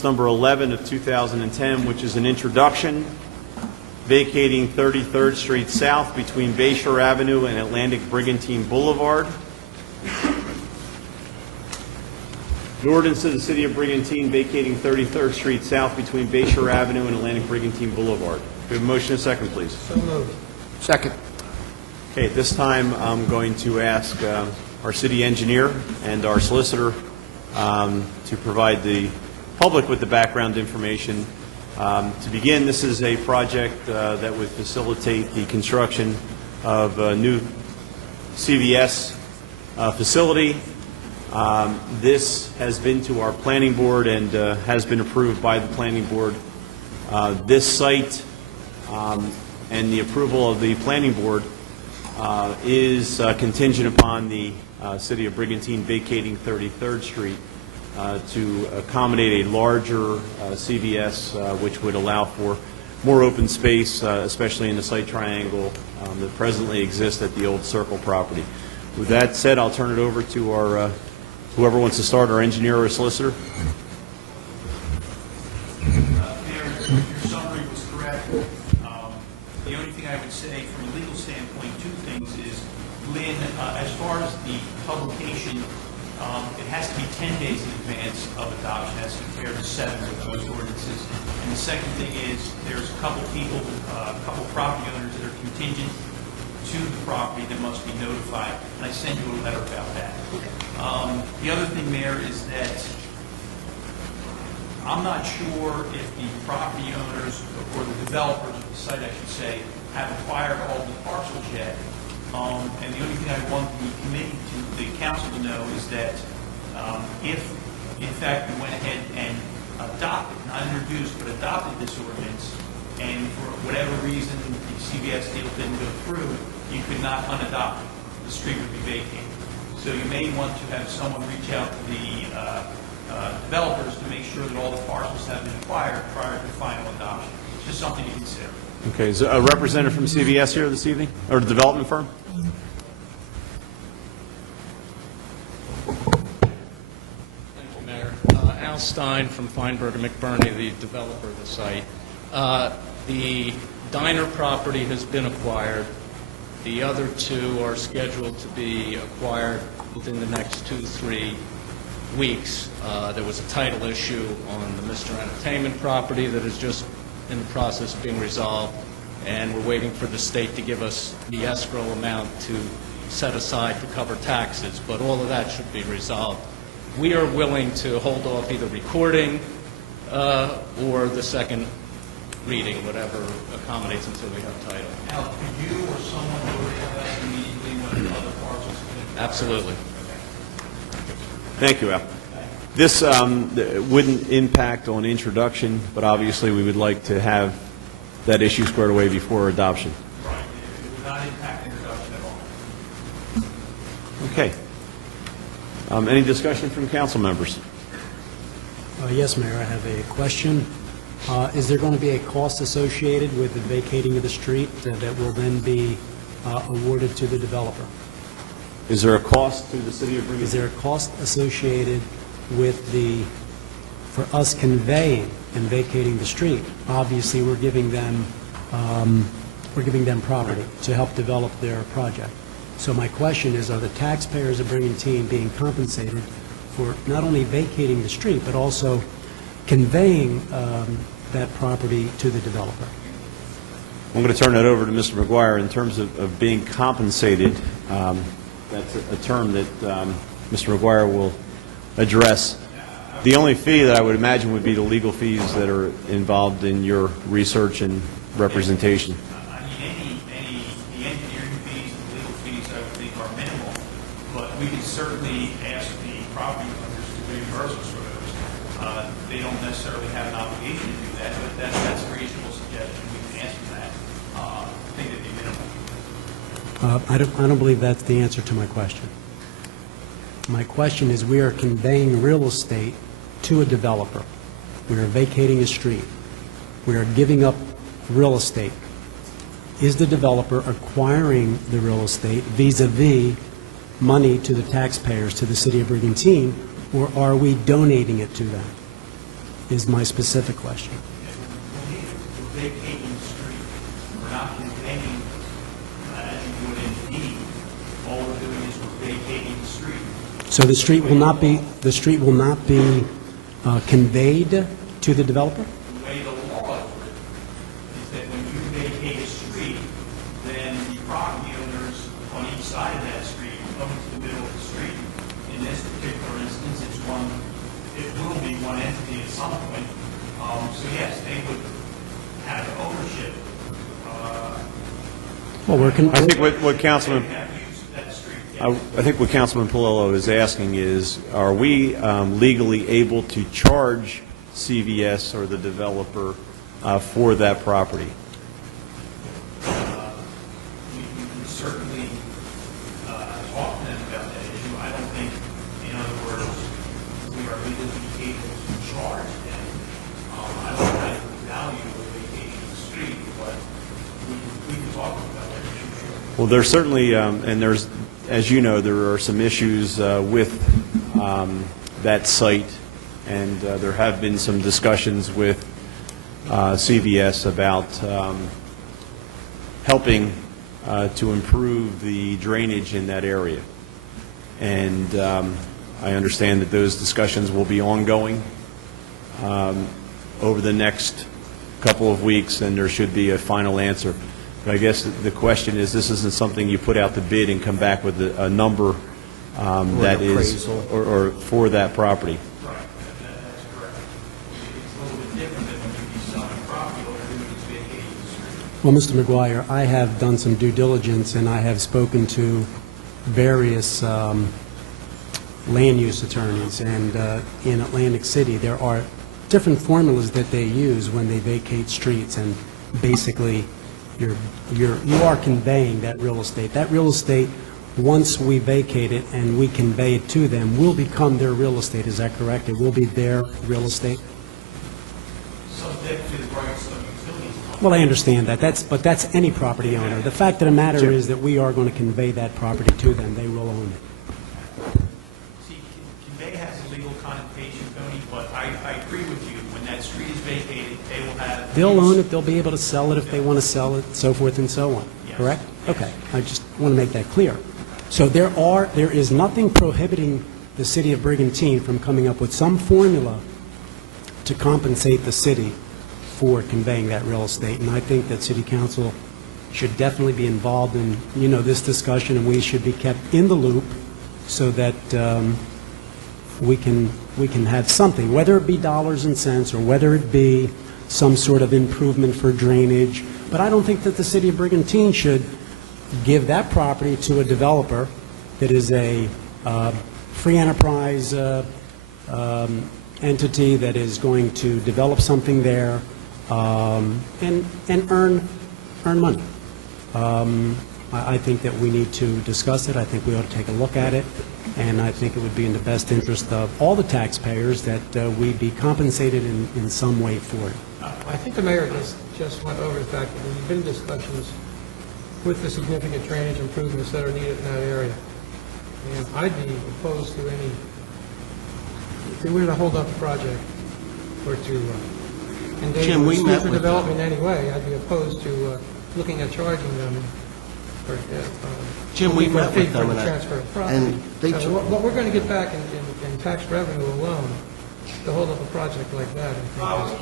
ordinance number 11 of 2010, which is an introduction, vacating 33rd Street South between Bayshore Avenue and Atlantic Brigantine Boulevard. An ordinance of the City of Brigantine vacating 33rd Street South between Bayshore Avenue and Atlantic Brigantine Boulevard. We have a motion and a second, please. So moved. Second. Okay, at this time, I'm going to ask our city engineer and our solicitor to provide the public with the background information. To begin, this is a project that would facilitate the construction of a new CVS facility. This has been to our planning board and has been approved by the planning board. This site and the approval of the planning board is contingent upon the City of Brigantine vacating 33rd Street to accommodate a larger CVS, which would allow for more open space, especially in the site triangle that presently exists at the old Circle property. With that said, I'll turn it over to our whoever wants to start, our engineer or solicitor. Mayor, your summary was correct. The only thing I would say from a legal standpoint, two things is, Lynn, as far as the publication, it has to be 10 days in advance of adoption as compared to 7 with most ordinances. And the second thing is, there's a couple people, a couple property owners that are contingent to the property that must be notified, and I sent you a letter about that. The other thing, Mayor, is that I'm not sure if the property owners or the developers of the site, I should say, have acquired all the parcels yet. And the only thing I want the committee the council to know is that if, in fact, we went ahead and adopted, not introduced, but adopted this ordinance, and for whatever reason the CVS deal didn't go through, you could not unadopt it. The street would be vacated. So you may want to have someone reach out to the developers to make sure that all the parcels have been acquired prior to final adoption. It's just something to consider. Okay, is a representative from CVS here this evening, or the development firm? Thank you, Mayor. Al Stein from Feinberg and McBurney, the developer of the site. The diner property has been acquired. The other two are scheduled to be acquired within the next 2-3 weeks. There was a title issue on the Mr. Entertainment property that is just in the process of being resolved, and we're waiting for the state to give us the escrow amount to set aside to cover taxes, but all of that should be resolved. We are willing to hold off either recording or the second reading, whatever accommodates until we have title. Now, could you or someone notify us immediately when the other parcels come in? Absolutely. Thank you, Al. This wouldn't impact on introduction, but obviously we would like to have that issue squared away before adoption. Right. It would not impact introduction at all. Okay. Any discussion from council members? Yes, Mayor, I have a question. Is there going to be a cost associated with the vacating of the street that will then be awarded to the developer? Is there a cost to the city of Brigantine? Is there a cost associated with for us conveying and vacating the street? Obviously, we're giving them property to help develop their project. So my question is, are the taxpayers of Brigantine being compensated for not only vacating the street, but also conveying that property to the developer? I'm going to turn that over to Mr. McGuire. In terms of being compensated, that's a term that Mr. McGuire will address. The only fee that I would imagine would be the legal fees that are involved in your research and representation. I mean, the engineering fees and legal fees, I would think, are minimal, but we can certainly ask the property owners to reimburse us for those. They don't necessarily have an obligation to do that, but that's a reasonable suggestion. We can ask them that. I think it'd be minimal. I don't believe that's the answer to my question. My question is, we are conveying real estate to a developer. We are vacating a street. We are giving up real estate. Is the developer acquiring the real estate vis-a-vis money to the taxpayers, to the city of Brigantine, or are we donating it to them? is my specific question. We're vacating the street. We're not conveying, as you do it in D. All we're doing is we're vacating the street. So the street will not be conveyed to the developer? The way the law is written is that when you vacate a street, then the property owners on each side of that street come to the middle of the street. In this particular instance, it will be one entity at some point. So yes, they would have ownership. Well, I think what Councilman, Have use of that street. I think what Councilman Palillo is asking is, are we legally able to charge CVS or the developer for that property? We can certainly talk to them about that issue. I don't think, in other words, we are legally able to charge them. I don't know the value of vacating the street, but we can talk about that issue, sure. Well, there's certainly, and there's, as you know, there are some issues with that site, and there have been some discussions with CVS about helping to improve the drainage in that area. And I understand that those discussions will be ongoing over the next couple of weeks, and there should be a final answer. But I guess the question is, this isn't something you put out to bid and come back with a number that is, or for that property. Right, that's correct. It's a little bit different than when you'd be selling property or doing is vacating the street. Well, Mr. McGuire, I have done some due diligence, and I have spoken to various land use attorneys, and in Atlantic City, there are different formulas that they use when they vacate streets, and basically, you are conveying that real estate. That real estate, once we vacate it and we convey it to them, will become their real estate. Is that correct? It will be their real estate? Subject to the rights of utilities. Well, I understand that. But that's any property owner. The fact of the matter is that we are going to convey that property to them. They will own it. See, convey has a legal connotation, Tony, but I agree with you. When that street is vacated, they will have... They'll own it, they'll be able to sell it if they want to sell it, so forth and so on, Yes. correct? Okay, I just want to make that clear. So there is nothing prohibiting the city of Brigantine from coming up with some formula to compensate the city for conveying that real estate, and I think that city council should definitely be involved in, this discussion, and we should be kept in the loop so that we can have something, whether it be dollars and cents or whether it be some sort of improvement for drainage. But I don't think that the city of Brigantine should give that property to a developer that is a free enterprise entity that is going to develop something there and earn money. I think that we need to discuss it. I think we ought to take a look at it, and I think it would be in the best interest of all the taxpayers that we be compensated in some way for it. I think the mayor just went over the fact that we've been in discussions with the significant drainage improvements that are needed in that area. And I'd be opposed to any, if they were to hold up the project or to endanger future development in any way, I'd be opposed to looking at charging them for Jim, we met with them, for the and transfer of property. and they So what we're going to get back in tax revenue alone to hold up a project like that, I think is